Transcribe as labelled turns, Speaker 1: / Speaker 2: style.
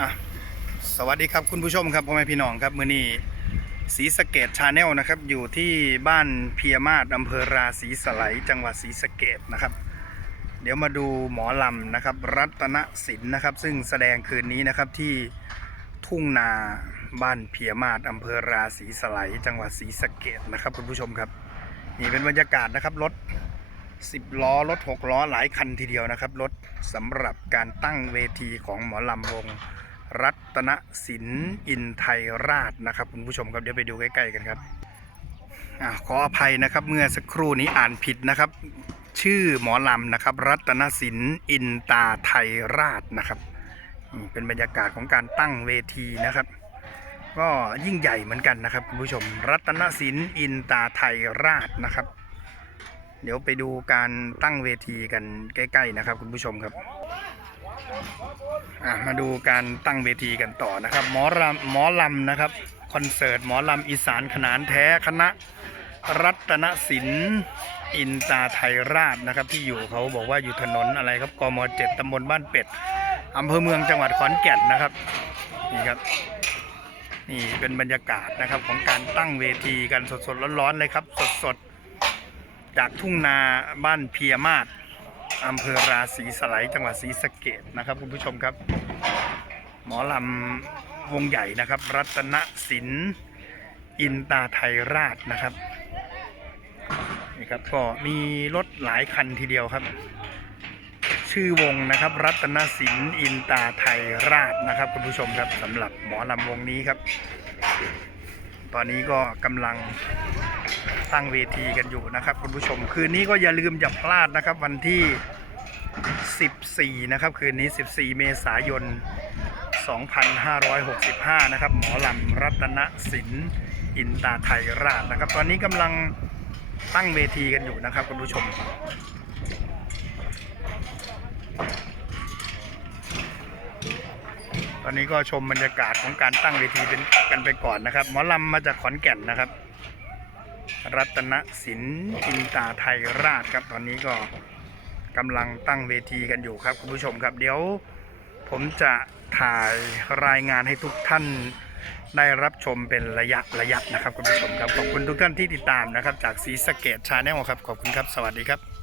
Speaker 1: อะสวัสดีครับคุณผู้ชมครับพ่อแม่พี่น้องครับมือนี้ศรีสะเกดชาแนลนะครับ อยู่ที่บ้านเพียมาศอำเภอราศีสไลจังหวัดศรีสะเกดนะครับ เดี๋ยวมาดูหมอลำนะครับ รัตนศิลป์นะครับ ซึ่งแสดงคืนนี้นะครับที่ทุ่งนาบ้านเพียมาศอำเภอราศีสไลจังหวัดศรีสะเกดนะครับ คุณผู้ชมครับ นี่เป็นบรรยากาศนะครับรถ10 ล้อรถ 6 ล้อหลายคันทีเดียวนะครับรถสำหรับการตั้งเวทีของหมอลำวง รัตนศิลป์อินไทยราชนะครับคุณผู้ชมครับเดี๋ยวไปดูใกล้ๆกันครับอขออภัยนะครับเมื่อสักครู่นี้อ่านผิดนะครับ ชื่อหมอลำนะครับ รัตนศิลป์อินตาไทยราชนะครับนี่เป็นบรรยากาศของการตั้งเวทีนะครับ ก็ยิ่งใหญ่เหมือนกันนะครับคุณผู้ชม รัตนศิลป์อินตาไทยราชนะครับ เดี๋ยวไปดูการตั้งเวทีกันใกล้ ๆ นะครับ คุณผู้ชมครับ อะมาดูการตั้งเวทีกันต่อนะครับ หมอลำหมอลำนะครับคอนเสิร์ตหมอลำอีสานขนานแท้คณะรัตนศิลป์อินตาไทยราชนะครับ ที่อยู่เขาบอกว่าอยู่ถนนอะไรครับกมเจ็ดตำบลบ้านเป็ดอำเภอเมืองจังหวัดขอนแก่นนะครับนี่ครับนี่เป็นบรรยากาศนะครับของการตั้งเวทีกันสดๆร้อนๆเลยครับ สดๆจากทุ่งนาบ้านเพียมาศ อำเภอราศีสไลยจังหวัดศรีสะเกดนะครับคุณผู้ชมครับ หมอลำวงใหญ่นะครับ รัตนศิลป์อินตาไทยราชนะครับนี่ครับก็มีรถหลายคันทีเดียวครับ ชื่อวงนะครับ รัตนศิลป์อินตาไทยราชนะครับคุณผู้ชมครับสำหรับหมอลำวงนี้ครับ ตอนนี้ก็กำลัง ตั้งเวทีกันอยู่นะครับคุณผู้ชม คืนนี้ก็อย่าลืมอย่าพลาดนะครับวันที่ 14 นะครับ คืนนี้ 14 เมษายน 2565 นะครับ หมอลำรัตนศิลป์อินตาไทยราชนะครับ ตอนนี้กำลังตั้งเวทีกันอยู่นะครับคุณผู้ชมตอนนี้ก็ชมบรรยากาศของการตั้งเวทีเป็นกันไปก่อนนะครับ หมอลำมาจากขอนแก่นนะครับ รัตนศิลป์อินตาไทยราชครับ ตอนนี้ก็กำลังตั้งเวทีกันอยู่ครับคุณผู้ชมครับ เดี๋ยวผมจะถ่ายรายงานให้ทุกท่านได้รับชมเป็นระยะระยะนะครับคุณผู้ชมครับ ขอบคุณทุกท่านที่ติดตามนะครับ จากสีสะเกตชาแนลครับ ขอบคุณครับ สวัสดีครับ